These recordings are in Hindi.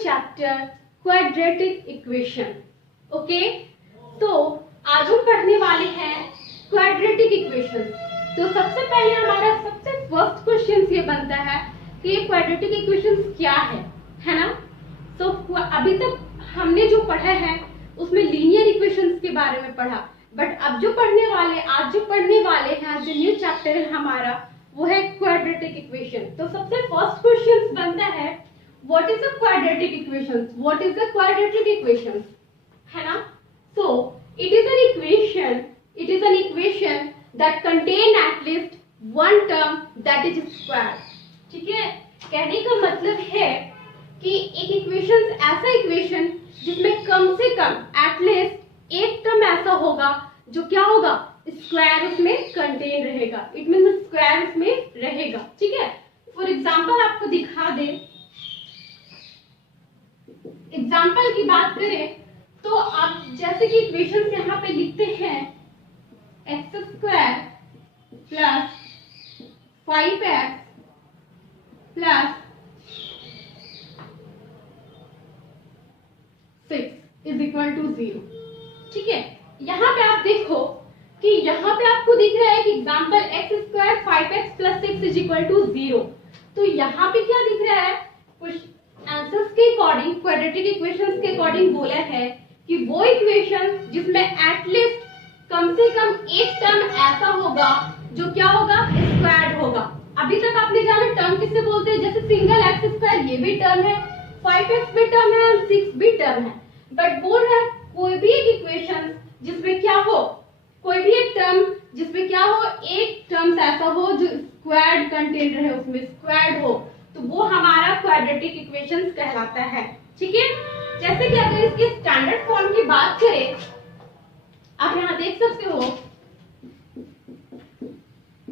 Chapter quadratic equation. ओके, तो आज हम पढ़ने वाले हैं क्वाड्रेटिक इक्वेशन। तो सबसे पहले हमारा सबसे फर्स्ट क्वेश्चन ये बनता है कि क्वाड्रेटिक इक्वेशन क्या है ना। तो अभी तक हमने जो पढ़ा है उसमें लीनियर इक्वेशंस के बारे में पढ़ा, बट अब जो पढ़ने वाले आज जो न्यू चैप्टर है हमारा वो है क्वाड्रेटिक इक्वेशन। तो सबसे फर्स्ट क्वेश्चन बनता है what is a quadratic equation, what is the quadratic equation, है ना। So it is an equation that contain at least one term that is square. ठीक है, कहने का मतलब है कि एक इक्वेशन ऐसा इक्वेशन जिसमें कम से कम एट लीस्ट एक टर्म ऐसा होगा जो क्या होगा, स्क्वायर उसमें कंटेन रहेगा। इट मींस स्क्वायर उसमें रहेगा। ठीक है, फॉर एग्जांपल आपको दिखा दे, एग्जांपल की बात करें तो आप जैसे कि इक्वेशन यहाँ पे लिखते हैं x square plus 5x plus 6 is equal to 0। ठीक है, यहाँ पे आप देखो कि यहाँ पे आपको दिख रहा है कि example x square 5x plus 6 is equal to 0। तो यहाँ पे क्या दिख रहा है, कुछ आंसर्स के अकॉर्डिंग, क्वाड्रेटिक इक्वेशंस के अकॉर्डिंग बोला है कि वो इक्वेशन जिसमें एटलीस्ट कम से कम एक टर्म ऐसा होगा जो क्या होगा, स्क्वायर्ड होगा। अभी तक आपने जाना टर्म किससे बोलते हैं, जैसे सिंगल एक्स स्क्वायर ये भी टर्म है, 5x भी टर्म है, 6 भी टर्म है, बट बोल रहा है कोई भी एक इक्वेशन जिसमें क्या हो, कोई भी एक टर्म जिसमें क्या हो, एक टर्म ऐसा हो जो स्क्वायर्ड कंटेन रहे, उसमें स्क्वायर्ड हो, तो वो हमारा क्वाड्रेटिक इक्वेशन कहलाता है। ठीक है, जैसे कि अगर इसके स्टैंडर्ड फॉर्म की बात करें, आप यहाँ देख सकते हो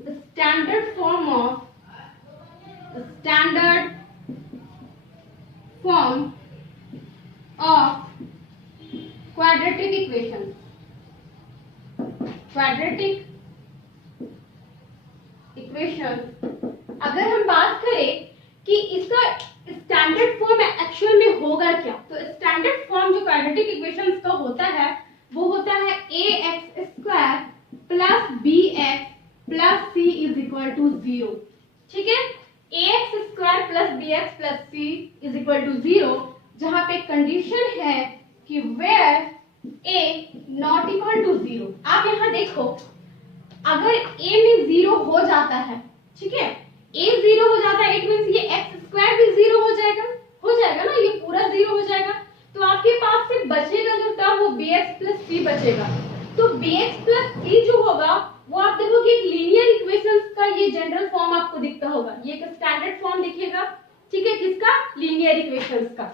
standard form of quadratic equation. Quadratic equation अगर हम बात करें कि इसका स्टैंडर्ड फॉर्म एक्चुअल में होगा क्या, तो स्टैंडर्ड फॉर्म जो क्वाड्रेटिक इक्वेशंस का होता है वो होता है ax square plus bx plus c is equal to 0। ठीक है, ax square plus bx plus c is equal to 0, जहां पे कंडीशन है कि where a not equal to 0। आप यहाँ देखो अगर a में 0 हो जाता है, ठीक है, a 0 हो जाता है, इट मींस ये x स्क्वायर भी 0 हो जाएगा ना, ये पूरा 0 हो जाएगा। तो आपके पास से बचेगा जो टर्म वो bx प्लस c बचेगा। तो bx प्लस c जो होगा वो आप देखोगे एक लीनियर इक्वेशंस का ये जनरल फॉर्म आपको दिखता होगा, ये एक स्टैंडर्ड फॉर्म दिखेगा। ठीक है, किसका, लीनियर इक्वेशंस का।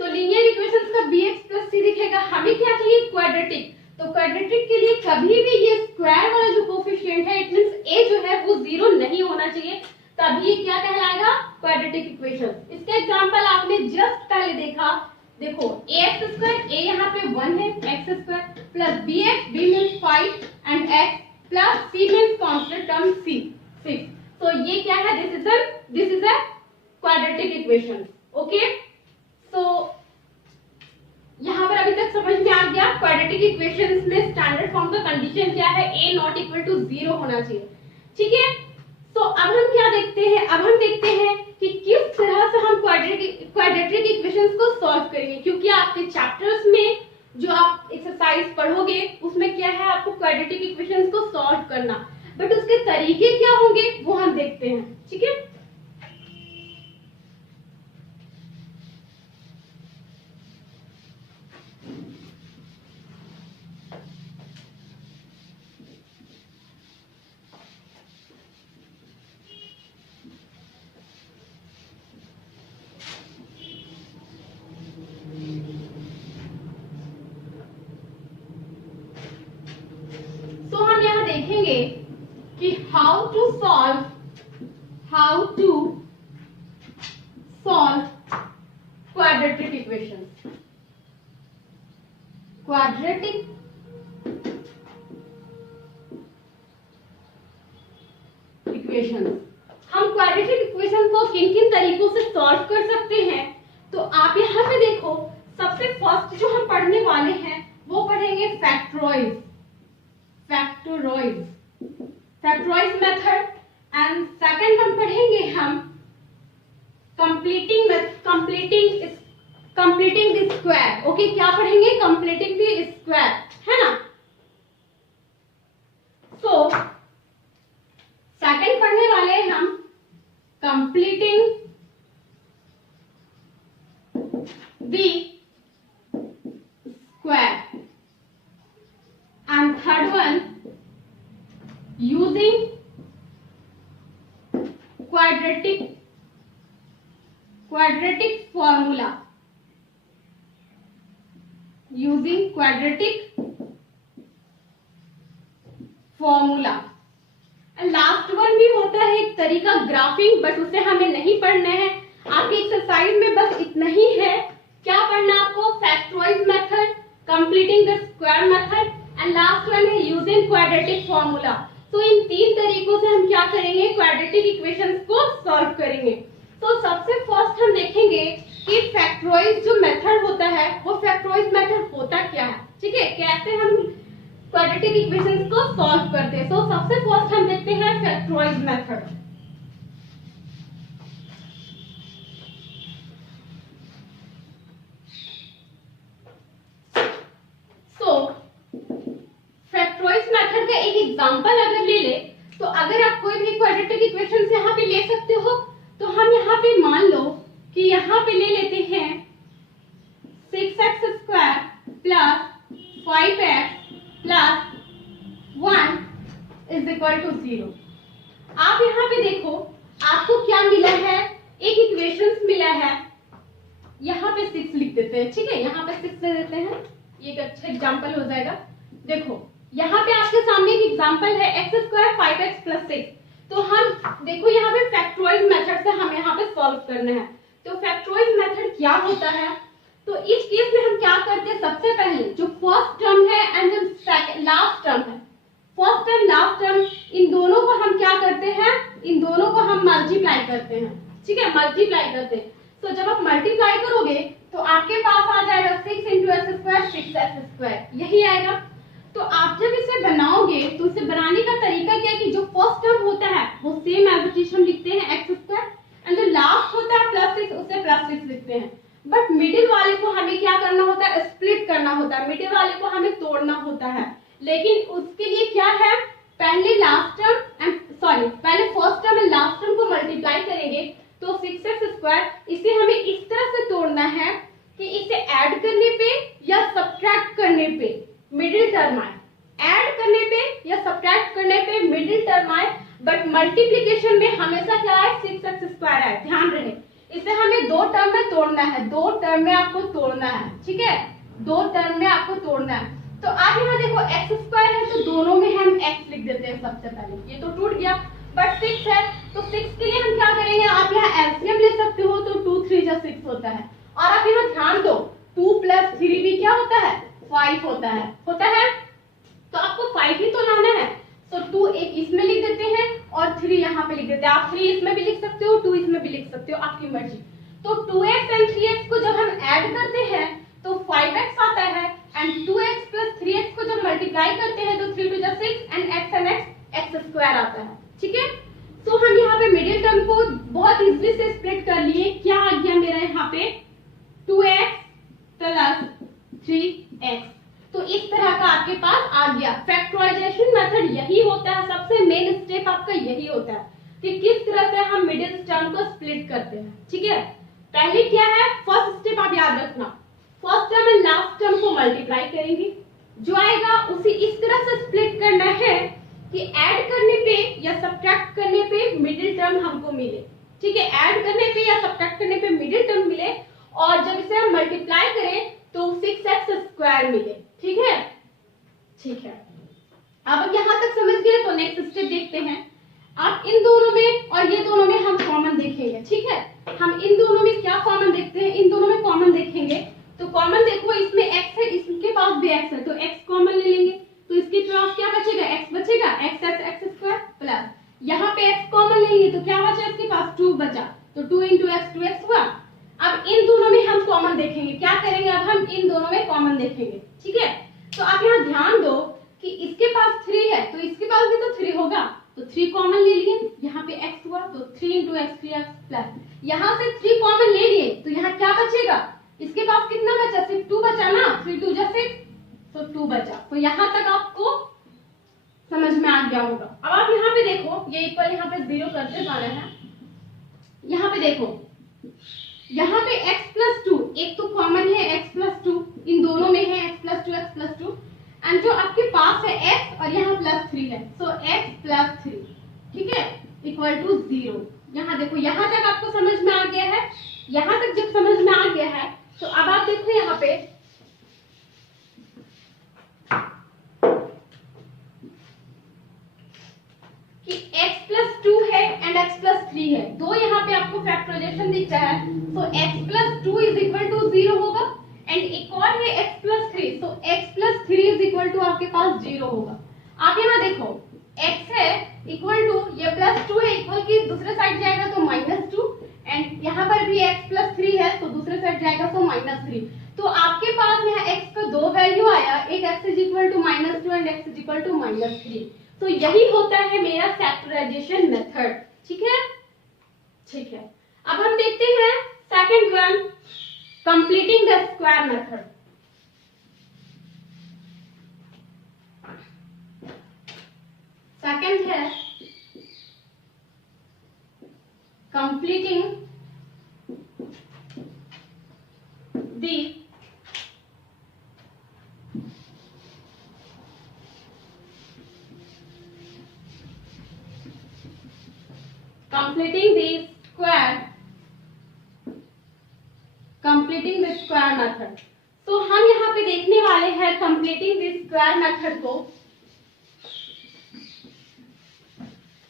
तो लीनियर इक्वेशंस का bx प्लस c दिखेगा। हमें क्या चाहिए, क्वाड्रेटिक। तो क्वाड्रेटिक के लिए कभी भी ये स्क्वायर वाला जो कोफिशिएंट है, इट मींस a जो है वो 0 नहीं होना चाहिए, तभी ये क्या कहलाएगा, क्वाड्रेटिक इक्वेशन। इसका एग्जांपल आपने जस्ट पहले देखा, देखो ax स्क्वायर, a यहाँ पे 1 है, x square plus bx, b means 5 and x plus c means constant term c 6। तो ये क्या है, this is a quadratic equation. Okay, तो यहाँ पर अभी तक समझ में आ गया क्वाड्रेटिक इक्वेशंस में स्टैंडर्ड फॉर्म का कंडीशन क्या है, a नॉट इक्वल टू 0 होना चाहिए। ठीक है, तो अब हम क्या देखते हैं, अब हम देखते हैं कि किस तरह से हम क्वाड्रेटिक इक्वेशंस को सॉल्व करेंगे, क्योंकि आपके चैप्टर्स में जो आप एक्सरसाइज पढ़ोगे उसमें क्या है, आपको क्वाड्रेटिक इक्वेशंस को सॉल्व करना, बट उसके तरीके क्या होंगे वो हम देखते हैं। ठीक है, देखेंगे कि how to solve quadratic equations. Quadratic equation, हम क्वाड्रेटिक इक्वेशन को किन किन तरीकों से सॉल्व कर सकते हैं आप यहाँ पे देखो, सबसे फर्स्ट जो हम पढ़ने वाले हैं वो पढ़ेंगे factorise, factorise, factorise method. And second हम पढ़ेंगे हम कंप्लीटिंग द स्क्वायर। ओके, क्या पढ़ेंगे? कंप्लीटिंग द स्क्वायर, है ना। सो सेकंड पढ़ने वाले हैं हम completing the square and third one using quadratic formula, using quadratic formula। And last one भी होता है एक तरीका ग्राफिंग, बट उसे हमें नहीं पढ़ना है। आपकी एक्सरसाइज में बस इतना ही है। क्या पढ़ना आपको? Factorise method, completing the square method and last one है यूजिंग क्वाड्रेटिक फॉर्मूला। तो इन तीन तरीकों से हम क्या करेंगे? क्वाड्रेटिक इक्वेशंस को सॉल्व करेंगे। तो सबसे फर्स्ट हम देखेंगे कि फैक्टराइज जो मेथड होता है वो फैक्टराइज मेथड होता क्या है, ठीक है, कैसे हम क्वाड्रेटिक इक्वेशंस को सॉल्व करते हैं। तो सबसे फर्स्ट हम देखते हैं फैक्टराइज मेथड। फैक्टराइज मेथड का एक एग्जांपल अगर ले ले, तो अगर आप कोई भी क्वाड्रेटिक इक्वेशंस यहाँ पे ले सकते हो, तो हम यहाँ पे मान लो कि यहाँ पे ले लेते हैं 6x square plus 5x plus 1 is equal to 0। आप यहाँ पे देखो, आपको क्या मिला है? एक इक्वेशंस मिला है। यहाँ पे 6 लिख देते हैं, ठीक है, यहाँ पे 6 ले देते हैं, ये एक अच्छा एग्जाम्पल हो जाएगा। देखो यहाँ पे आपके सामने एक एग्जाम्पल है x स्क्वायर 5x प्लस 6। तो हम देखो यहाँ पे फैक्टराइज मेथड से हमें यहाँ पे सॉल्व करना है। तो फैक्टराइज मेथड क्या होता है? तो इस केस में हम क्या करते हैं? सबसे पहले जो फर्स्ट टर्म है एंड जो लास्ट टर्म है, फर्स्ट टर्म लास्ट टर्म, इन दोनों को हम क्या करते हैं? इन दोनों को हम मल्टीप्लाई करते हैं, ठीक है, मल्टीप्लाई करते हैं। तो जब आप मल्टीप्लाई करोगे तो आपके पास आ जाएगा 6 into x square 6x square, यही आएगा। तो आप जब इसे बनाओगे तो इसे बनाने का तरीका क्या है कि जो फर्स्ट टर्म होता है वो सेम एज इट इज हम लिखते हैं एक्स स्क्वायर, एंड जो लास्ट होता है प्लस 6 उसे प्लस 6 लिखते हैं। बट मिडिल वाले को हमें क्या करना होता है? स्प्लिट करना होता है, मिडिल वाले को हमें तोड़ना होता है। लेकिन उसके लिए क्या है? पहले लास्ट टर्म एंड पहले first term and last term को मल्टीप्लाई करेंगे तो 6x स्क्वायर, इसे हमें इस तरह से तोड़ना है कि इसे ऐड करने पे या सब्ट्रैक्ट करने पे मिडिल टर्म आए, ऐड करने पे या सब्ट्रैक्ट करने पे मिडिल टर्म आए, बट मल्टीप्लिकेशन में हमेशा क्या आए? 6x स्क्वायर आए। ध्यान रहे, इसे हमें दो टर्म में तोड़ना है, दो टर्म में आपको तोड़ना है, ठीक है, दो टर्म में आपको तोड़ना है। तो आप यहाँ देखो x स्क्वायर है तो दोनों में हम x लिख देते हैं सबसे पहले, ये तो टूट गया। बट 6 है तो 6 के लिए हम क्या करेंगे? आप यहाँ एलसीएम ले सकते हो, तो 2 3 जा 6 होता है। और आप यहाँ ध्यान दो, 2 प्लस 3 भी क्या होता है? 5 होता है, तो आपको 5 ही तो लाना है। तो 2 एक इसमें लिख देते हैं और 3 यहाँ पे लिख देते हैं। आप 3 इसमें भी लिख सकते हो, 2 इसमें भी लिख सकते हो, आपकी मर्जी। तो 2x एंड 3x को जब हम ऐड करते हैं तो 5x आता है, एंड 2x प्लस 3x को जब मल्टीप्लाई करते हैं तो 3 2 जा 6 एंड x स्क्वायर आता है, ठीक है। तो हम यहाँ पे मिडिल टर्म को बहुत इजीली से स्प्लिट कर लिए। क्या आ गया मेरा यहाँ पे? 2x plus 3x। तो इस तरह का आपके पास आ गया। फैक्टराइजेशन मेथड यही होता है, सबसे मेन स्टेप आपका यही होता है कि किस तरह से हम मिडिल टर्म को स्प्लिट करते हैं, ठीक है। पहले क्या है? फर्स्ट स्टेप आप याद रखना, first term and last term को मल्टीप्लाई करेंगे, जो आएगा उसे इस तरह से स्प्लिट करना है कि ऐड करने पे या सब्ट्रैक्ट करने पे मिडिल टर्म हमको मिले, ठीक है, ऐड करने पे या सब्ट्रैक्ट करने पे मिडिल टर्म मिले, और जब इसे हम मल्टीप्लाई करें तो 6x स्क्वायर मिले, ठीक है, ठीक है। अब यहाँ तक समझ गए तो नेक्स्ट स्टेप देखते हैं। आप इन दोनों में और ये दोनों में हम कॉमन देखेंगे, ठीक है। हम इन दोनों में क्या कॉमन देखते हैं? इन दोनों में कॉमन देखेंगे तो कॉमन देखो, इसमें x है, इसके पास भी x है, तो x कॉमन ले लेंगे तो इसके पास क्या बचेगा? x बचेगा, x स्क्वायर प्लस यहाँ पे x कॉमन लेंगे तो क्या बचा? इसके पास 2 बचा, तो 2 इंटू एक्स 2x हुआ। अब इन दोनों में हम क्या करेंगे, अब हम इन दोनों में कॉमन देखेंगे, ठीक है। तो आप यहाँ ध्यान दो कि इसके पास 3 है तो इसके पास भी तो 3 होगा, तो 3 कॉमन ले लिए, यहाँ पे x हुआ तो 3 इंटू एक्स 3x प्लस यहाँ से 3 कॉमन ले लिए तो यहाँ क्या बचेगा, इसके पास कितना बचा, सिर्फ 2 बचा ना, 3 2 जा 6, तो 2 बचा। तो यहाँ तक आपको समझ में आ गया होगा। अब आप यहाँ पे देखो, ये इक्वल यहाँ पे 0 करते जा रहे हैं, यहाँ पे देखो, यहाँ पे x प्लस 2 एक तो कॉमन है, x प्लस 2 इन दोनों में है, x plus 2 x plus 2, and जो आपके पास है x और यहाँ प्लस 3 है, सो x प्लस 3, ठीक है, इक्वल टू 0। यहाँ देखो, यहाँ तक आपको समझ में आ गया है। यहाँ तक जब समझ में आ गया है तो अब आप देखो यहाँ पे कि x प्लस 2 है एंड x प्लस 3 है, दो यहाँ पे आपको फैक्टराइजेशन दिख रहा है, तो x plus 2 is equal to 0 होगा, एंड एक और है x प्लस 3, तो x plus 3 is equal to आपके पास 0 होगा। आप यहाँ देखो x है इक्वल टू, ये प्लस 2 है, इक्वल की दूसरे साइड जाएगा तो -2, एंड यहाँ पर भी x प्लस 3 है तो दूसरे साइड जाएगा तो -3, तो आपके पास यहाँ x का दो वैल्यू आया, एक x is equal to -2 and x is equal to -3। तो यही होता है मेरा फैक्टराइजेशन मेथड, ठीक है, ठीक है। अब हम देखते हैं second one, completing the square method. Second है completing the completing the square method. तो हम यहाँ पे देखने वाले हैं कंप्लीटिंग द स्क्वायर मेथड को।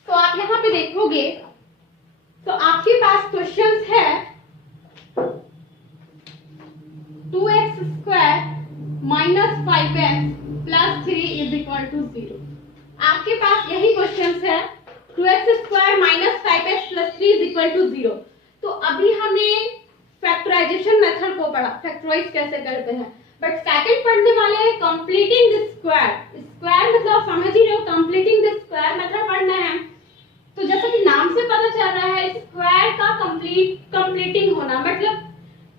तो आप यहाँ पे देखोगे तो आपके पास क्वेश्चंस है 2x square minus 5x plus 3 is equal to 0। आपके पास यही क्वेश्चंस है 2x square minus 5x plus 3 is equal to 0। तो अभी हमने फैक्टराइजेशन मेथड को पढ़ा, फैक्टराइज कैसे करते हैं, बट सेकंड पढ़ने वाले हैं कंप्लीटिंग द स्क्वायर। स्क्वायर मतलब समझ ही रहे हो, कंप्लीटिंग द स्क्वायर मेथड पढ़ना है। तो जैसा कि नाम से पता चल रहा है स्क्वायर का कंप्लीटिंग होना, मतलब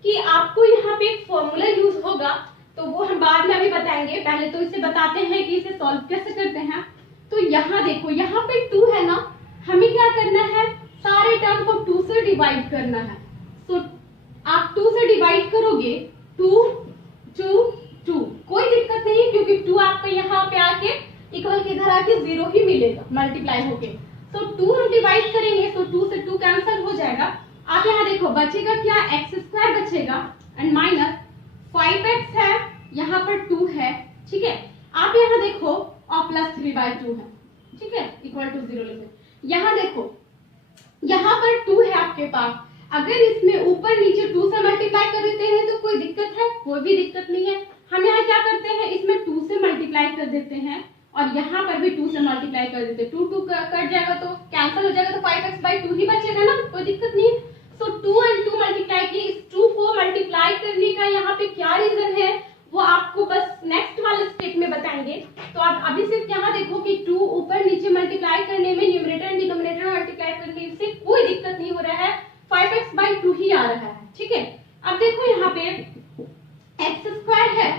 कि आपको यहाँ पे एक फॉर्मूला यूज होगा, तो वो हम बाद में अभी बताएंगे, पहले तो इसे बताते हैं कि इसे सॉल्व कैसे करते हैं। तो यहाँ देखो, यहाँ पे 2 है ना, हमें क्या करना है, सारे टर्म को 2 से डिवाइड करना है। तो आप 2 से डिवाइड करोगे, 2 2 2, कोई दिक्कत नहीं क्योंकि 2 आपको यहाँ पे आके इक्वल की इधर आके 0 ही मिलेगा मल्टीप्लाई होके। तो 2 हम डिवाइड करेंगे तो 2 से 2 कैंसिल हो जाएगा। आप यहाँ देखो बचेगा क्या, एक्स स्क्वायर बचेगा एंड माइनस 5x है, यहाँ पर 2 है, ठीक है। आप यहाँ देखो और प्लस 3/2 है, ठीक है, इक्वल टू 0 लेते। यहाँ देखो, यहाँ पर 2 है आपके पास, अगर इसमें ऊपर नीचे 2 से मल्टीप्लाई कर देते हैं तो कोई दिक्कत है, कोई भी दिक्कत नहीं है। हम यहाँ क्या करते हैं, इसमें 2 से मल्टीप्लाई कर देते हैं और यहाँ पर भी 2 से मल्टीप्लाई कर देते हैं, 2 2 कट जाएगा तो कैंसिल हो जाएगा, तो 5x/2 ही बचेगा ना, कोई दिक्कत नहीं। सो 2 और 2 मल्टीप्लाई किए, इस 2 को मल्टीप्लाई करने का यहाँ पे क्या रीजन है वो आपको बस नेक्स्ट वाले स्टेप में बताएंगे। तो आप अभी सिर्फ यहाँ देखो कि 2 ऊपर नीचे मल्टीप्लाई करने में, न्यूमरेटर एंड डिनोमिनेटर मल्टीप्लाई करने से कोई दिक्कत नहीं हो रहा है, 5x/2 ही आ रहा है, ठीक है। अब देखो यहाँ पे एक्स स्क्वायर है,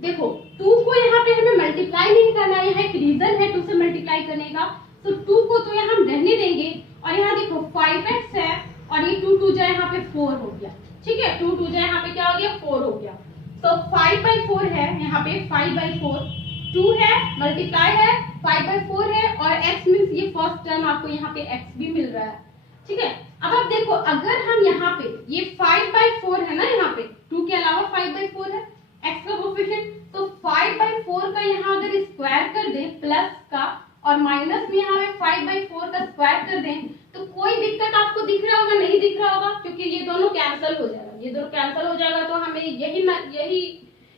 देखो 2 को यहाँ पे हमें मल्टीप्लाई नहीं करना है, यहाँ एक रीजन है 2 से मल्टीप्लाई करने का, तो 2 को तो यहाँ हम रहने देंगे। और यहाँ देखो 5x है और ये 2 2 जा यहाँ पे 4 हो गया, ठीक है, 2 2 जा यहाँ पे क्या हो गया, 4 हो गया। तो 5/4 है यहाँ पे, 5/4, 2 है मल्टीप्लाई है, 5/4 है और x मींस ये फर्स्ट टर्म आपको यहाँ पे x भी मिल रहा है, ठीक है। अब आप देखो, अगर हम यहाँ पे ये 5/4 है ना, यहाँ पे 2 के अलावा 5/4 है x का कोफिशिएंट, तो 5/4 का यहाँ अगर स्क्वायर कर दें प्लस का और माइनस में यहाँ पे 5/4 का स्क्वायर कर दें तो कोई दिक्कत आपको दिख रहा होगा, नहीं दिख रहा होगा, क्योंकि ये दोनों कैंसिल हो जाएगा, ये दोनों कैंसिल हो जाएगा तो हमें यही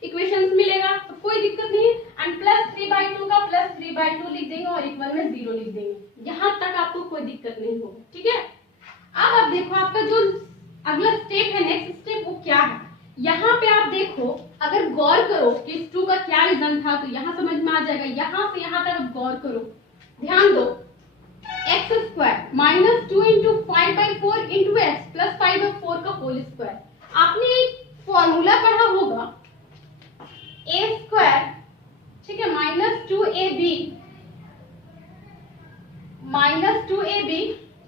इक्वेशंस मिलेगा, तो कोई दिक्कत नहीं। एंड प्लस 3/2 का प्लस 3/2 लिख देंगे और इक्वल में 0 लिख देंगे, यहाँ तक आपको कोई दिक्कत नहीं होगी, ठीक है। अब आप देखो आपका जो अगला स्टेप है, नेक्स्ट स्टेप वो क्या है, यहाँ पे आप देखो, अगर गौर करो कि इस 2 का क्या रीजन था तो यहाँ समझ में आ जाएगा। यहाँ से यहाँ तक गौर करो, ध्यान दो, x square minus 2 into 5/4 into x plus 5/4 का होल स्क्वायर। आपने एक फॉर्मूला पढ़ा होगा ए स्क्वायर, ठीक है, minus 2ab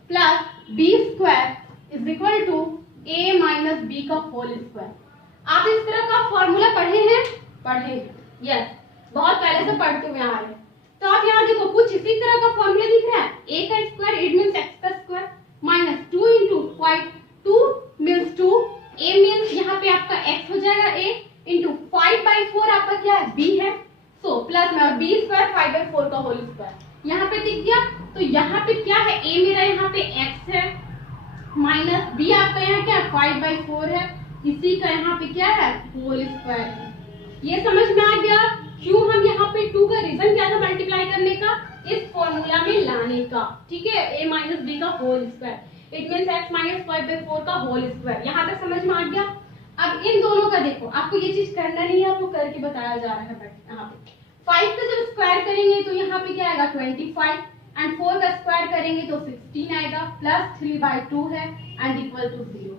plus B square is equal to A minus B का होल स्क्वायर। आप इस तरह का फॉर्मूला पढ़े हैं? यस, बहुत पहले से पढ़ते हुए आ रहे हैं। तो आप यहाँ देखो, कुछ इसी तरह का फॉर्मूला दिख रहा है, a का स्क्वायर इट मींस x का square minus 2 into 5, 2 means 2, a means यहाँ पे आपका x हो जाएगा a इंटू 5/4 आपका क्या है b है, सो प्लस में और b स्क्वायर 5/4 का होल स्क्वायर यहाँ पे दिख गया। तो यहाँ पे क्या है, a मेरा यहाँ पे x है माइनस b आपका यहाँ क्या है 5/4 है, इसी का यहाँ पे क्या है होल स्क्वायर है। ये समझ में आ गया क्यों हम यहाँ पे 2 का रीजन क्या था मल्टीप्लाई करने का, इस फॉर्मूला में लाने का, ठीक है, a माइनस बी का whole square it means x minus 5/4 का होल स्क्वायर। यहाँ तक समझ में आ गया। अब इन दोनों का देखो, आपको ये चीज करना नहीं है, आपको करके बताया जा रहा है। यहाँ पे 5 का जब स्क्वायर करेंगे तो यहाँ पे क्या आएगा 25 एंड 4 का स्क्वायर करेंगे तो 16 आएगा प्लस 3/2 है एंड इक्वल टू 0।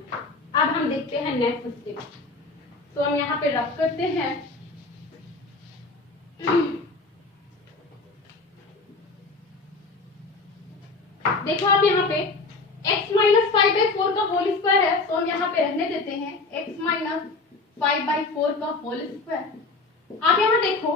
अब हम देखते हैं नेक्स्ट स्टेप। तो हम यहाँ पे रफ करते हैं। देखो आप यहाँ पे x माइनस 5/4 का होल स्क्वायर है, तो हम यहाँ पे रहने देते हैं x माइनस 5/4 का होल स्क्वायर। आप यहाँ देखो,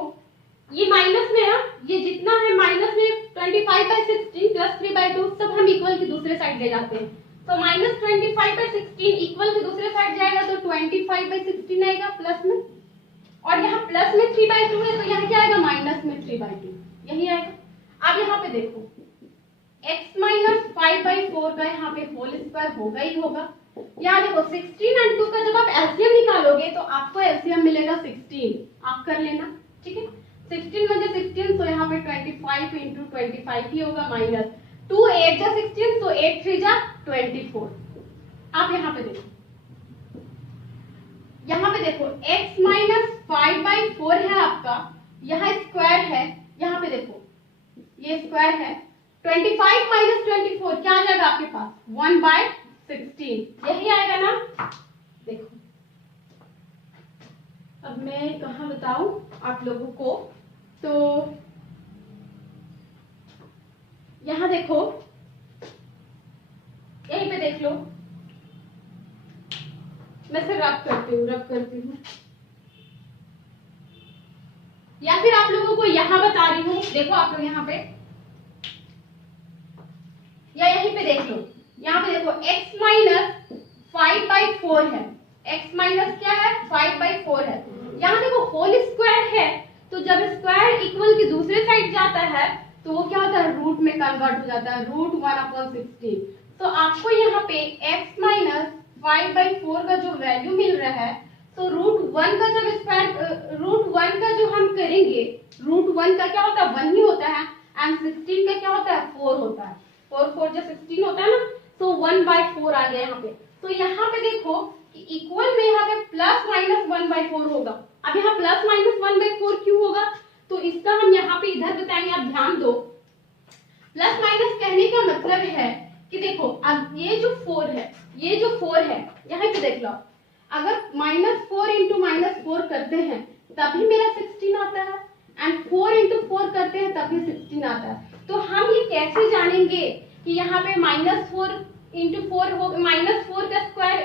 ये माइनस में है, ये जितना है माइनस में 25/16 प्लस 3/2 सब हम इक्वल की दूसरे साइड ले जाते हैं। तो माइनस 25/16 इक्वल की दूसरे साइड जाएगा तो 25/16 आएगा प्लस में, और यहाँ प्लस में 3/2 है तो यहाँ क्या आएगा माइनस में 3/2, यही आएगा। अब यहाँ पे देखो x माइनस 5/4 का यहाँ पे होल स्क्वायर होगा ही होगा। यहाँ देखो 16 एंड 2 का जब आप एलसीएम निकालोगे तो आपको एलसीएम मिलेगा 16, आप कर लेना, ठीक है। 16 में 16 तो यहाँ पे 25 इंटू 25 ही होगा माइनस 2 8 जा 16 तो 8 3 जा 24। आप यहाँ पे देखो, x माइनस 5/4 है आपका, यहाँ स्क्वायर है, यहाँ पे देखो ये स्क्वायर है, 25 माइनस 24 क्या आ जाएगा आपके पास 1/16, यही आएगा ना। देखो अब मैं कहाँ बताऊं आप लोगों को, तो यहां देखो, यहीं पे देख लो, मैं सिर्फ रब करती हूँ या फिर आप लोगों को यहां बता रही हूँ। देखो आप लोग यहाँ पे या यहीं पे देख लो, यहाँ पे देखो x माइनस 5/4 है, x माइनस क्या है 5/4 है। यहाँ देखो होल स्क्वायर है, तो जब स्क्वायर इक्वल की दूसरे साइड जाता है तो वो क्या होता है रूट में कन्वर्ट हो जाता है, √1/16। तो आपको यहाँ पे x माइनस 5/4 का जो वैल्यू मिल रहा है, तो √1 का जब स्क्वायर √1 का जो हम करेंगे, √1 का क्या होता है 1 ही होता है एंड 16 का क्या होता है 4 होता है, 4 जब 16 होता है ना, तो 1/4 आ गया यहाँ पे। तो यहाँ पे देखो कि इक्वल में यहाँ पे प्लस माइनस 1/4 होगा। अब यहाँ प्लस माइनस 1/4 क्यों होगा, तो इसका हम यहाँ पे इधर बताएंगे, आप ध्यान दो। प्लस माइनस कहने का मतलब है कि देखो अब ये जो 4 है, यहाँ पे देख लो, अगर -4 इंटू -4 करते हैं तभी मेरा 16 आता है एंड 4 इंटू 4 करते हैं तभी 16 आता है। तो हम ये कैसे जानेंगे कि यहाँ पे -4 इंटू 4 हो, -4 का स्क्वायर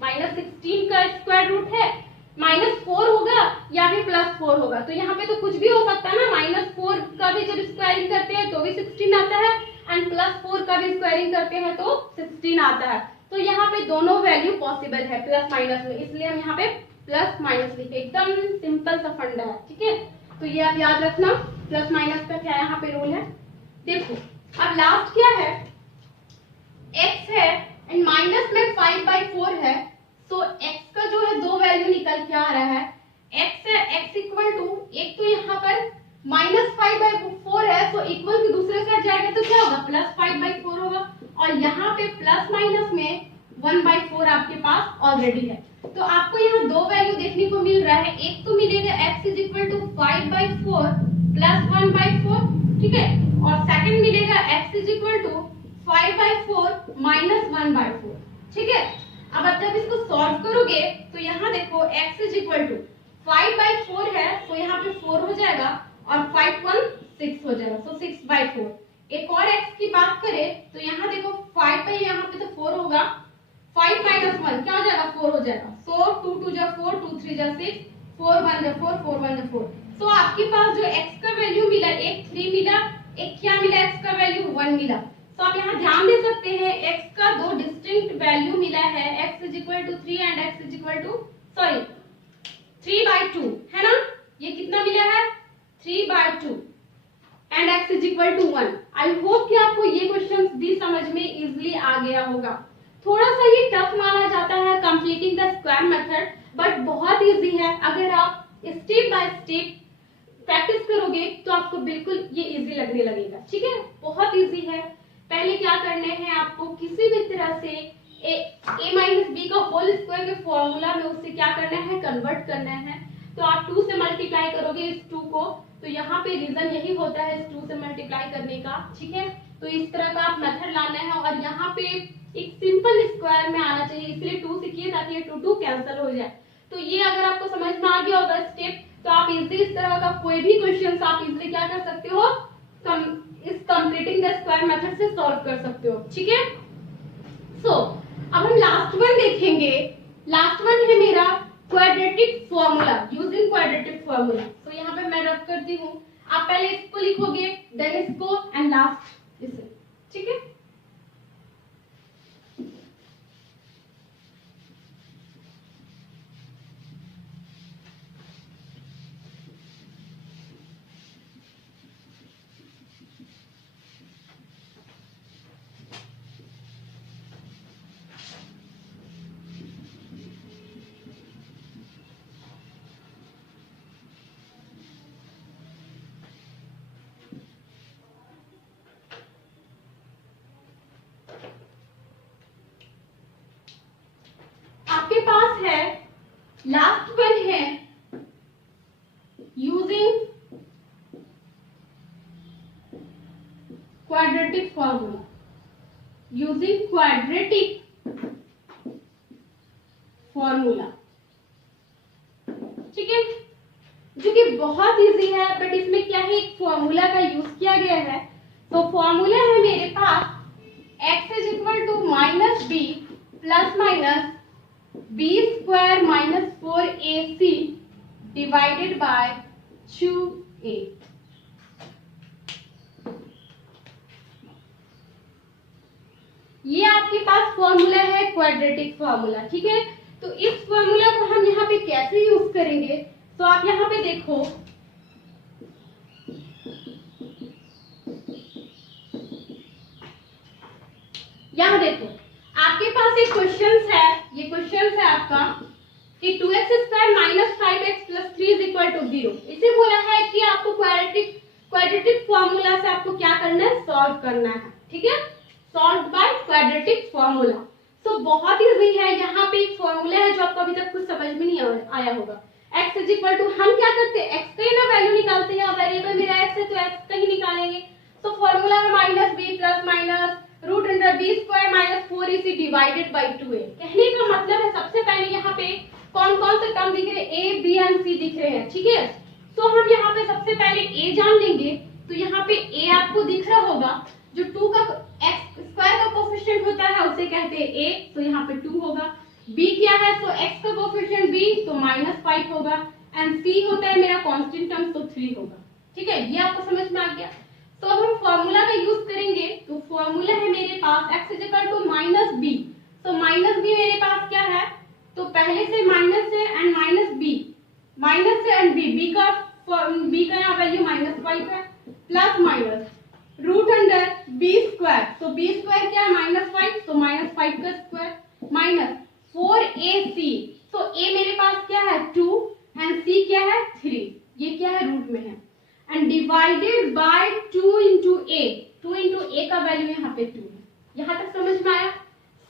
-16 का स्क्वायर रूट है, -4 होगा या फिर +4 होगा। तो यहाँ पे तो कुछ भी हो सकता है ना, -4 का भी जब स्क्वायरिंग करते हैं तो भी 16 आता है एंड +4 का भी स्क्वायरिंग करते हैं तो 16 आता है। तो यहाँ पे दोनों वैल्यू पॉसिबल है प्लस माइनस में, इसलिए हम यहाँ पे प्लस माइनस लिखे, एकदम सिंपल सा फंडा है, ठीक है। तो ये आप याद रखना, प्लस माइनस का क्या यहाँ पे रूल है। देखो अब लास्ट क्या है, x है एंड माइनस में 5/4 है, तो x का जो है दो वैल्यू निकल के आ रहा है, x है x इक्वल टू, एक तो यहाँ पर -5/4 है, तो इक्वल के दूसरे साइड जाएगा तो क्या होगा +5/4 होगा, और यहाँ पे प्लस माइनस में 1/4 आपके पास ऑलरेडी है। तो आपको यहाँ दो वैल्यू देखने को मिल रहा है, एक तो मिलेगा x is equal to 5/4 plus 1/4, ठीक है, और सेकंड मिलेगा x is equal to 5/4 minus 1/4, ठीक है। अब जब इसको सॉल्व करोगे तो यहाँ देखो x इज इक्वल टू 5/4 है, तो यहाँ पे 4 हो जाएगा और 5 1 6 हो जाएगा, तो 6/4। एक और x की बात करें तो यहाँ देखो 5 पे यहाँ पे तो 4 होगा, 5 माइनस 1 क्या हो जाएगा, 4 हो जाएगा। सो 2 2 जा 4, 2 3 जा 6, 4 1 जा 4, 4 1 जा 4। सो आपके पास जो x का वैल्यू मिला, एक 3 मिला, एक क्या मिला, x का वैल्यू 1 मिला। तो आप यहाँ ध्यान दे सकते हैं x का दो डिस्टिंक्ट वैल्यू मिला है, x is equal to 3 and x is equal to 3/2 है ना। ये कितना मिला है, 3/2 and x is equal to 1। I hope कि आपको ये क्वेश्चन भी समझ में इजिली आ गया होगा। थोड़ा सा ये टफ माना जाता है completing the square method, but बहुत इजी है। अगर आप स्टेप बाय स्टेप प्रैक्टिस करोगे तो आपको बिल्कुल ये इजी लगने लगेगा, ठीक है। बहुत इजी है। पहले क्या करने हैं आपको, किसी भी तरह से a माइनस बी का होल स्क्वायर के फॉर्मूला में उसे क्या करना है, कन्वर्ट करना है। तो आप 2 से मल्टीप्लाई करोगे इस 2 को, तो यहाँ पे रीजन यही होता है इस 2 से मल्टीप्लाई करने का, ठीक है। तो इस तरह का आप मेथड लाना है और यहाँ पे एक सिंपल स्क्वायर में आना चाहिए, इसलिए 2 से किए ताकि ये 2 2 कैंसिल हो जाए। तो ये अगर आपको समझ में आ गया होगा स्टेप, तो आप इजीली इस तरह का कोई भी क्वेश्चन आप इजीली क्या कर सकते हो, इस कंप्लीटिंग द स्क्वायर मेथड से सॉल्व कर सकते हो, ठीक है। सो अब हम लास्ट वन देखेंगे। लास्ट वन है मेरा quadratic formula, using quadratic formula. तो यहाँ पे मैं रख करती हूँ, आप पहले इसको लिखोगे, देन इसको एंड लास्ट इसे, ठीक है। आपके पास है लास्ट वन है using quadratic formula, using quadratic formula, ठीक है, जो कि बहुत इजी है। बट इसमें क्या है, एक फॉर्मूला का यूज किया गया है। तो फॉर्मूला है मेरे पास x is equal to minus B plus minus b square minus 4ac divided by 2a। ये आपके पास फॉर्मूला है क्वाड्रेटिक फॉर्मूला, ठीक है। तो इस फॉर्मूला को हम यहाँ पे कैसे यूज करेंगे, तो आप यहाँ पे देखो, यहाँ देखो आपके पास एक क्वेश्चन है, ये क्वेश्चन है आपका कि 2x square minus 5x plus 3 is equal to 0। इसे बोला है कि आपको क्वाड्रेटिक फॉर्मूला से आपको क्या करना है, सॉल्व करना है, ठीक है, सॉल्व बाय क्वाड्रेटिक फॉर्मूला। तो बहुत इजी है। यहाँ पे एक फॉर्मूला है जो आपको अभी तक कुछ समझ में नहीं आया होगा। x इज इक्वल टू, हम क्या करते हैं, x का ही ना वैल्यू निकालते हैं, वेरिएबल मेरा x है तो x का ही निकालेंगे। तो फॉर्मूला में minus B plus minus root under B square minus 4ac divided by 2a। कहने का मतलब है सबसे पहले यहाँ पे कौन कौन से टर्म दिख रहे हैं, a b एंड c दिख रहे हैं, ठीक है। तो हम यहाँ पे सबसे पहले a जान लेंगे। तो यहाँ पे a आपको दिख रहा होगा, जो 2 का x स्क्वायर का कोफिशिएंट होता है उसे कहते हैं a, तो यहाँ पे 2 होगा। b क्या है, तो x का कोफिशिएंट b, तो -5 होगा, एंड c होता है मेरा कांस्टेंट टर्म, तो 3 होगा, ठीक है। ये आपको समझ में आ गया। तो अब हम फॉर्मूला का यूज करेंगे। तो फॉर्मूला है मेरे पास x is equal to minus B. तो माइनस बी मेरे पास क्या है, तो पहले से माइनस है एंड माइनस बी, माइनस से एंड बी का यहाँ वैल्यू -5 है, plus minus root under B square, तो बी स्क्वायर क्या है -5, तो -5 का स्क्वायर माइनस 4ac। तो a मेरे पास क्या है 2 एंड c क्या है 3, ये क्या है रूट में है, and divided by 2 into a। 2 into a का वैल्यू यहाँ पे 2 है। यहाँ तक समझ में आया।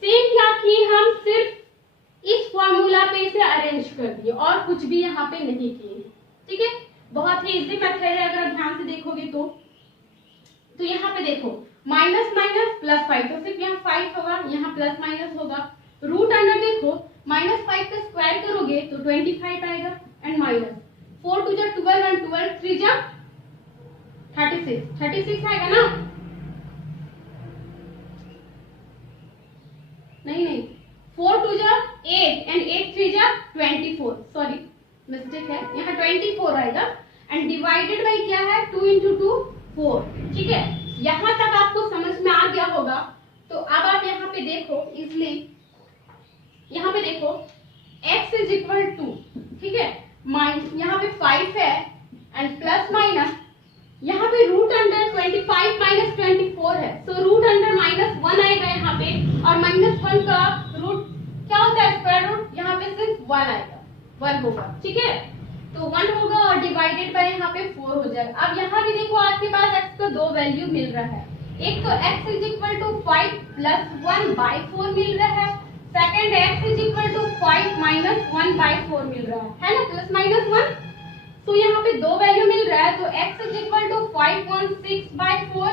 सेम क्या किए हम, सिर्फ इस फॉर्मूला पे इसे अरेंज कर दिए और कुछ भी यहाँ पे नहीं किए। ठीक है, बहुत ही इजी मेथड है अगर आप ध्यान से देखोगे तो यहाँ पे देखो माइनस माइनस प्लस 5, तो सिर्फ यहाँ 5 होगा, यहाँ प्लस माइनस होगा। रूट अंडर देखो -5 का स्क्वायर करोगे तो 25 आएगा एंड माइनस 4 2 जा 12 एंड 12 3 जा 36 आएगा ना। नहीं 4 2 जा 8 एंड 8 3 जा 24, सॉरी मिस्टेक है, यहाँ 24 आएगा एंड डिवाइडेड बाई क्या है 2 into 2 4। ठीक है, यहाँ तक आपको समझ में आ गया होगा। तो अब आप यहाँ पे देखो, इसलिए यहाँ पे देखो x इज इक्वल टू, ठीक है, यहाँ पे 5 है एंड प्लस माइनस यहाँ पे रूट अंडर 25 माइनस 24 है, सो रूट अंडर -1 आएगा यहाँ पे, और -1 का रूट क्या होता है, स्क्वायर रूट, यहाँ पे सिर्फ 1 आएगा, 1 होगा। ठीक है, तो 1 होगा और डिवाइडेड बाय यहाँ पे 4 हो जाएगा। अब यहाँ भी देखो आपके पास x का दो वैल्यू मिल रहा है, एक तो x is equal to 5 plus 1 by 4 मिल रहा है, second x is equal to 5 minus 1 by 4 मिल रहा है ना, प्लस माइनस 1। तो यहाँ पे दो वैल्यू मिल रहा है, तो x is equal to 516 by 4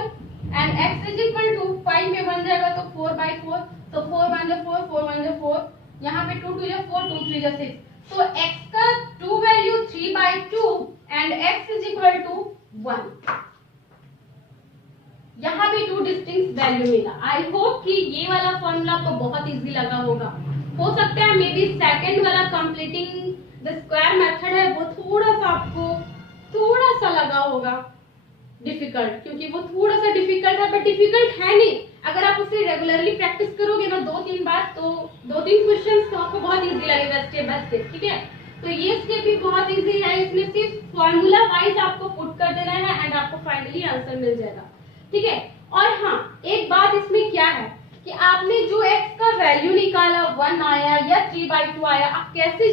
and x is equal to 5 में बन जाएगा तो 4 बाई 4, तो 4 1 जा 4, 4 1 जा 4, यहाँ पे 2 2 जा 4, 2 3 जा 6, तो x का two value 3 by 2 and x is equal to 1। यहाँ पे 2 डिस्टिंक्ट वैल्यू मिला। आई होप कि ये वाला फॉर्मूला आपको बहुत इजी लगा होगा। हो सकता है मे बी सेकंड वाला कंप्लीटिंग द स्क्वायर मेथड है वो थोड़ा सा आपको थोड़ा सा लगा होगा डिफिकल्ट, क्योंकि वो थोड़ा सा डिफिकल्ट है, बट डिफिकल्ट है नहीं। अगर आप उसे रेगुलरली प्रैक्टिस करोगे ना 2-3 बार, तो 2-3 क्वेश्चंस तो आपको बहुत इजी लगेगा स्टेप बाय स्टेप। ठीक है, तो ये स्टेप भी बहुत इजी है, इसमें सिर्फ फॉर्मूला वाइज आपको पुट कर देना है एंड आपको फाइनली आंसर मिल जाएगा। ठीक है, और हाँ एक बात इसमें क्या है कि आपने जो x का वैल्यू निकाला 1 आया या 3/2 आया, आप कैसे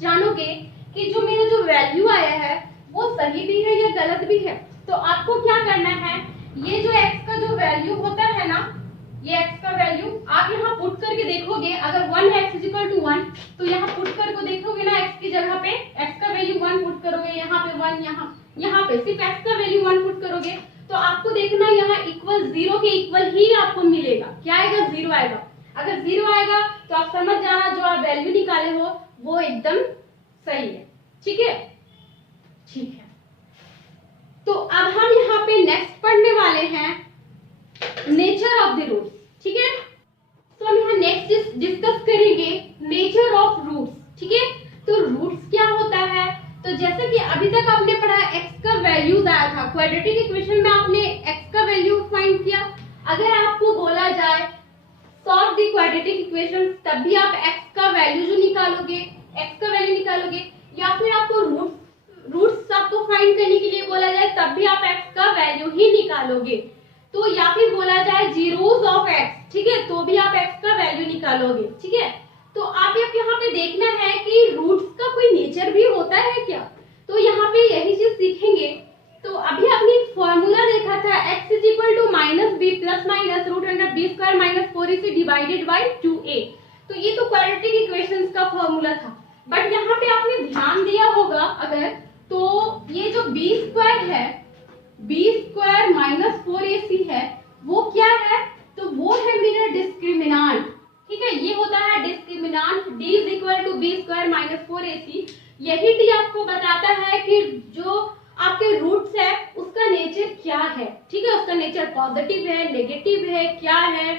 जानोगे कि जो मेरा जो वैल्यू आया है वो सही भी है या गलत भी है। तो आपको क्या करना है, ये जो x का जो वैल्यू होता है ना, ये x का वैल्यू आप यहाँ पुट करके देखोगे। अगर 1 है x इक्वल टू 1, तो यहाँ पुट करके देखोगे ना, x की जगह पे x का वैल्यू 1 पुट करोगे, यहाँ पे 1, यहाँ पे सिर्फ x का वैल्यू 1 पुट करोगे, तो आपको देखना यहाँ इक्वल 0 के इक्वल ही आपको मिलेगा। क्या आएगा, 0 आएगा। अगर 0 आएगा तो आप समझ जाना जो आप वैल्यू निकाले हो वो एकदम सही है। ठीक है, ठीक है। तो अब हम यहाँ पे नेक्स्ट पढ़ने वाले हैं नेचर ऑफ द रूट्स। ठीक है, तो हम यहाँ नेक्स्ट डिस्कस करेंगे नेचर ऑफ रूट्स। ठीक है, तो रूट्स क्या होता है, तो जैसे कि अभी तक आपने पढ़ा x का वैल्यूज आया था, क्वाड्रेटिक इक्वेशन में आपने x का वैल्यू फाइंड किया। अगर आपको बोला जाए सॉल्व द क्वाड्रेटिक इक्वेशन, तब भी आप x का वैल्यू जो निकालोगे, x का वैल्यू निकालोगे, या फिर आपको रूट्स आपको फाइंड करने के लिए बोला जाए तब भी आप x का वैल्यू ही निकालोगे। तो या फिर बोला जाए जीरोस ऑफ x, ठीक है, तो भी आप x का वैल्यू निकालोगे। ठीक है, तो आप यहाँ पे देखना है कि रूट्स का कोई नेचर भी होता है क्या, तो यहाँ पे यही चीज सीखेंगे। तो अभी आपने फॉर्मूला देखा था x is equal to minus B plus minus root under B square minus 4ac divided by 2a। तो ये तो क्वाड्रेटिक इक्वेशंस का फॉर्मूला था, बट यहाँ पे आपने ध्यान दिया होगा अगर, तो ये जो बी स्क्वायर है, बी स्क्वायर माइनस 4ac है, वो क्या है, तो वो है मेरा डिस्क्रिमिनांट। ठीक है, ये होता है discriminant, d is equal to B square minus 4ac। यही d आपको बताता है कि जो आपके रूट्स है उसका नेचर क्या है। ठीक है, उसका नेचर पॉजिटिव है, नेगेटिव है, क्या है।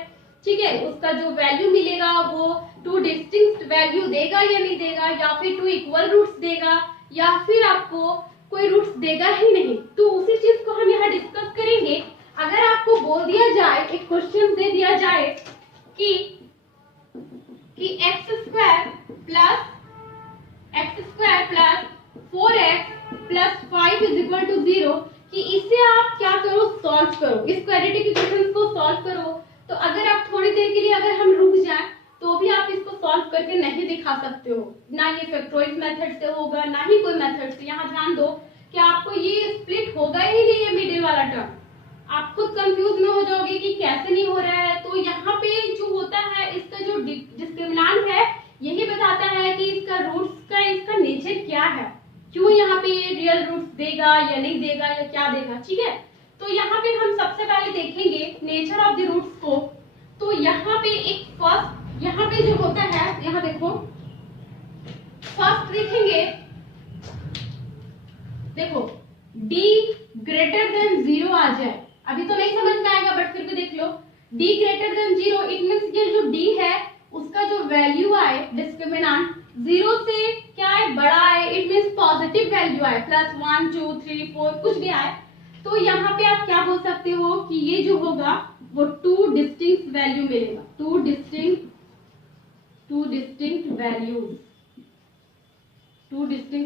ठीक है, उसका जो वैल्यू मिलेगा वो 2 डिस्टिंक्ट वैल्यू देगा या नहीं देगा, या फिर 2 इक्वल रूट्स देगा, या फिर आपको कोई रूट्स देगा ही नहीं। तो उसी चीज को हम यहाँ डिस्कस करेंगे। अगर आपको बोल दिया जाए, एक क्वेश्चन दे दिया जाए कि x square plus 4x plus 5 is equal to 0, कि इसे आप क्या करो, सॉल्व करो, इस क्वाड्रेटिक इक्वेशन को सॉल्व करो। तो अगर आप थोड़ी देर के लिए अगर हम रुक जाएं तो भी आप इसको सॉल्व करके नहीं दिखा सकते हो, ना ये फैक्टराइज मेथड से होगा, ना ही कोई मेथड से। यहाँ ध्यान दो कि आपको ये स्प्लिट होगा ही नहीं, ये मिडिल वाला टर्म आप खुद कंफ्यूज में हो जाओगे कि कैसे नहीं हो रहा है। तो यहाँ पे जो होता है इसका जो डिस्क्रिमिनेंट है यही बताता है कि इसका रूट्स का इसका नेचर क्या है, क्यों यहाँ पे ये रियल रूट्स देगा या नहीं देगा या क्या देगा। ठीक है, तो यहाँ पे हम सबसे पहले देखेंगे नेचर ऑफ द रूट्स को। तो यहाँ पे एक फर्स्ट यहाँ पे जो होता है, यहाँ देखो फर्स्ट देखेंगे, देखो d ग्रेटर देन 0 आ जाए, अभी तो नहीं समझ में आएगा बट फिर भी देख लो, d greater than 0 it means ये जो d है उसका जो वैल्यू आए डिस्क्रिमिनेंट 0 से क्या है बड़ा है, इट मींस पॉजिटिव वैल्यू आए, प्लस 1 2 3 4 कुछ भी आए, तो यहाँ पे आप क्या बोल सकते हो कि ये जो होगा वो टू डिस्टिंक्ट वैल्यू मिलेगा, टू डिस्टिंक्ट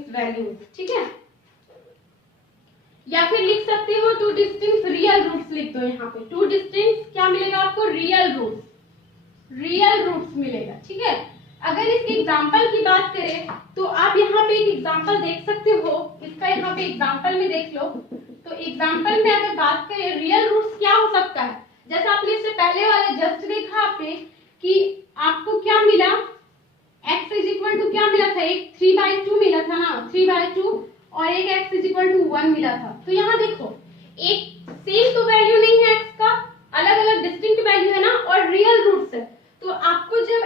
वैल्यूज। ठीक है, या फिर लिख सकते हो टू डिस्टिंक्ट रियल रूट्स लिख दो। यहाँ पे टू डिस्टिंक्ट क्या मिलेगा आपको, रियल रूट्स मिलेगा। ठीक है, अगर इसके एग्जांपल की बात करें तो आप यहाँ पे एक एग्जांपल देख सकते हो, इसका यहाँ पे एग्जांपल में देख लो। तो एग्जांपल में अगर बात करें रियल रूट्स क्या हो सकता है, जैसा आपने इससे पहले वाले जस्ट देखा आपने कि आपको क्या मिला, x इज इक्वल टू क्या मिला था, एक 3/2 मिला था ना, 3/2 और एक x इज इक्वल टू 1 मिला था। तो यहाँ देखो एक सेम तो वैल्यू नहीं है x का, अलग अलग डिस्टिंक्ट वैल्यू है ना, और रियल रूट्स है। तो आपको जब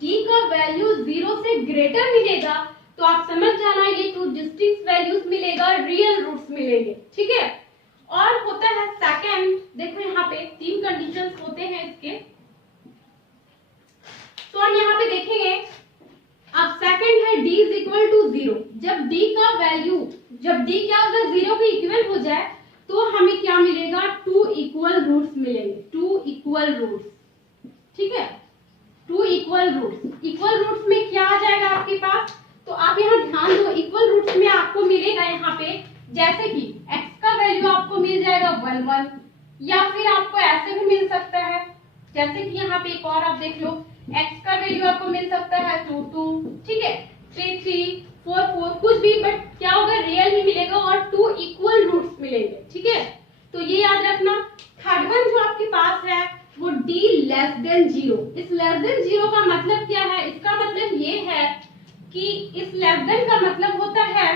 d का वैल्यू 0 से ग्रेटर मिलेगा तो आप समझ जाना ये टू डिस्टिंक्ट वैल्यूज मिलेगा, रियल रूट्स मिलेंगे। ठीक है, और होता है सेकंड, देखो यहाँ पे 3 कंडीशंस होते हैं इसके। तो हम यहाँ पे देखेंगे, अब सेकंड है d इज इक्वल टू 0, जब d का वैल्यू, जब d क्या होगा 0 के इक्वल हो जाए तो हमें क्या मिलेगा, 2 इक्वल रूट्स मिलेंगे, 2 इक्वल रूट्स। ठीक है, 2 इक्वल रूट्स, इक्वल रूट्स में क्या आ जाएगा आपके पास, तो आप यहाँ ध्यान दो, इक्वल रूट्स में आपको मिलेगा यहाँ पे जैसे कि x का वैल्यू आपको मिल जाएगा 1 1, या फिर आपको ऐसे भी मिल सकता है जैसे कि यहाँ पे एक और आप देख लो, x का वैल्यू आपको मिल सकता है 2 2, ठीक है, 3 3 4 4 कुछ भी, बट क्या होगा रियल में मिलेगा और 2 इक्वल रूट्स मिलेंगे। ठीक है, तो ये याद रखना। थर्ड वन जो आपके पास है वो d लेस देन 0, इस लेस देन 0 का मतलब क्या है, इसका मतलब ये है कि इस लेस देन का मतलब होता है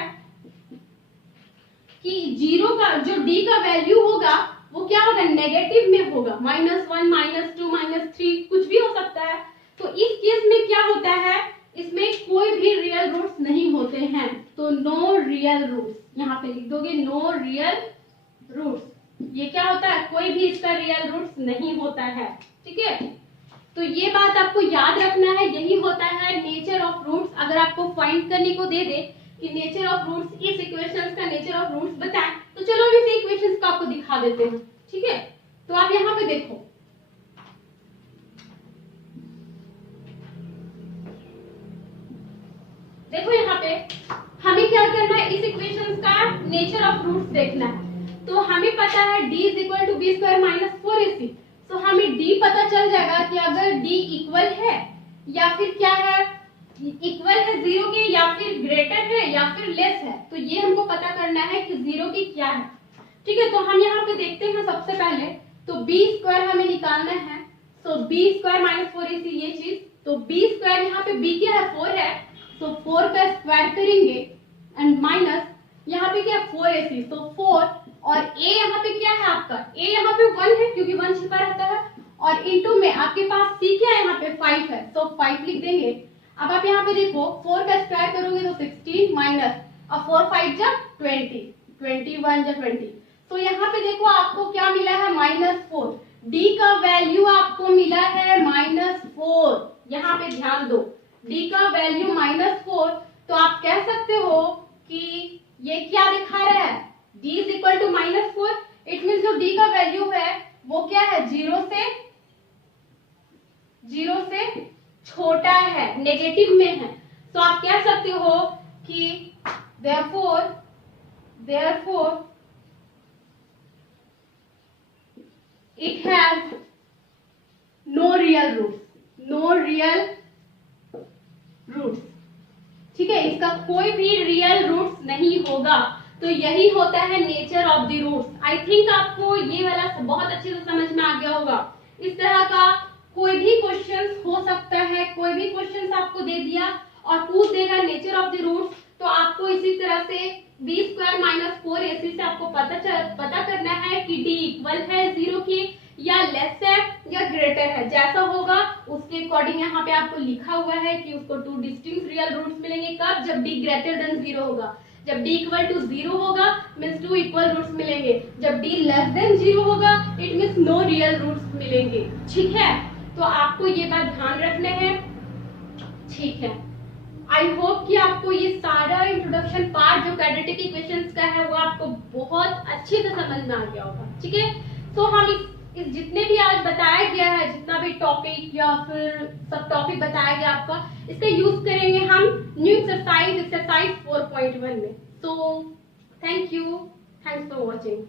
कि 0 का जो d का वैल्यू होगा वो क्या होगा, नेगेटिव में होगा, -1 -2 -3 कुछ भी हो सकता है। तो इस केस में क्या होता है, इसमें कोई भी रियल रूट्स नहीं होते हैं, तो नो रियल रूट्स, यहाँ पे लिख दोगे नो रियल रूट्स। ये क्या होता है, कोई भी इसका रियल रूट्स नहीं होता है। ठीक है, तो ये बात आपको याद रखना है, यही होता है नेचर ऑफ रूट्स। अगर आपको फाइंड करने को दे दे कि नेचर ऑफ रूट्स, इस इक्वेशंस का नेचर ऑफ रूट्स बताएं, तो चलो हम इस इक्वेशंस को आपको दिखा देते हैं। ठीक है, तो आप यहाँ पे देखो, देखो यहाँ पे हमें क्या करना है, इस इक्वेशंस का नेचर ऑफ रूट्स देखना है। तो हमें पता है d is equal to B square minus 4ac, तो हमें d पता चल जाएगा कि अगर d इक्वल है या फिर क्या है, इक्वल है 0 के, या फिर ग्रेटर है या फिर लेस है, तो ये हमको पता करना है कि 0 की क्या है। ठीक है, तो हम यहाँ पे देखते हैं सबसे पहले, तो b स्क्वायर हमें निकालना है, तो b स्क्वायर माइनस 4ac ये चीज, तो b स्क्वायर यहाँ पे b क्या है 4 है, तो 4 का स्क्वायर करेंगे एंड माइनस यहाँ पे क्या है 4ac, तो 4 और a यहाँ पे क्या है आपका, a यहाँ पे 1 है क्योंकि 1 छिपा रहता है, और इनटू में आपके पास c क्या है यहाँ पे 5 है, तो 5 लिख देंगे। अब आप यहाँ पे देखो 4 का स्क्वायर करोगे तो 16 माइनस, और 4 5 जा 20, 21 जा 20, तो यहाँ पे देखो आपको क्या मिला है -4, d का वैल्यू आपको मिला है -4, यहाँ पे ध्यान दो, d का वैल्यू -4, तो आप कह सकते हो कि ये क्या दिखा रहा है, d is equal to -4, it means जो d का वैल्यू है वो क्या है, 0 से छोटा है, नेगेटिव में है। तो आप कह सकते हो कि therefore it has no real roots। ठीक है, इसका कोई भी रियल रूट्स नहीं होगा। तो यही होता है nature of the roots. I think आपको ये वाला बहुत अच्छे से समझ में आ गया होगा। इस तरह का कोई भी क्वेश्चन हो सकता है, कोई भी क्वेश्चन आपको दे दिया और पूछ देगा नेचर ऑफ द रूट्स, तो आपको इसी तरह से b स्क्वायर माइनस 4ac से आपको पता करना है कि d इक्वल है 0 के या लेस है या ग्रेटर है। जैसा होगा उसके अकॉर्डिंग यहाँ पे आपको लिखा हुआ है कि उसको 2 डिस्टिंक्ट रियल रूट्स मिलेंगे। कब? जब d ग्रेटर देन 0 होगा। जब d इक्वल टू 0 होगा मीन्स 2 इक्वल रूट्स मिलेंगे। जब d लेस देन 0 होगा it means no real roots मिलेंगे। ठीक है, तो आपको ये बात ध्यान रखना है। ठीक है, आई होप कि आपको ये सारा इंट्रोडक्शन पार्ट जो क्वाड्रेटिक इक्वेशंस का है वो आपको बहुत अच्छे से समझ में आ गया होगा। ठीक है, तो हम इस जितने भी आज बताया गया है, जितना भी टॉपिक या फिर सब टॉपिक बताया गया आपका, इसका यूज करेंगे हम न्यू एक्सरसाइज 4.1 में। तो thank you, thanks for watching.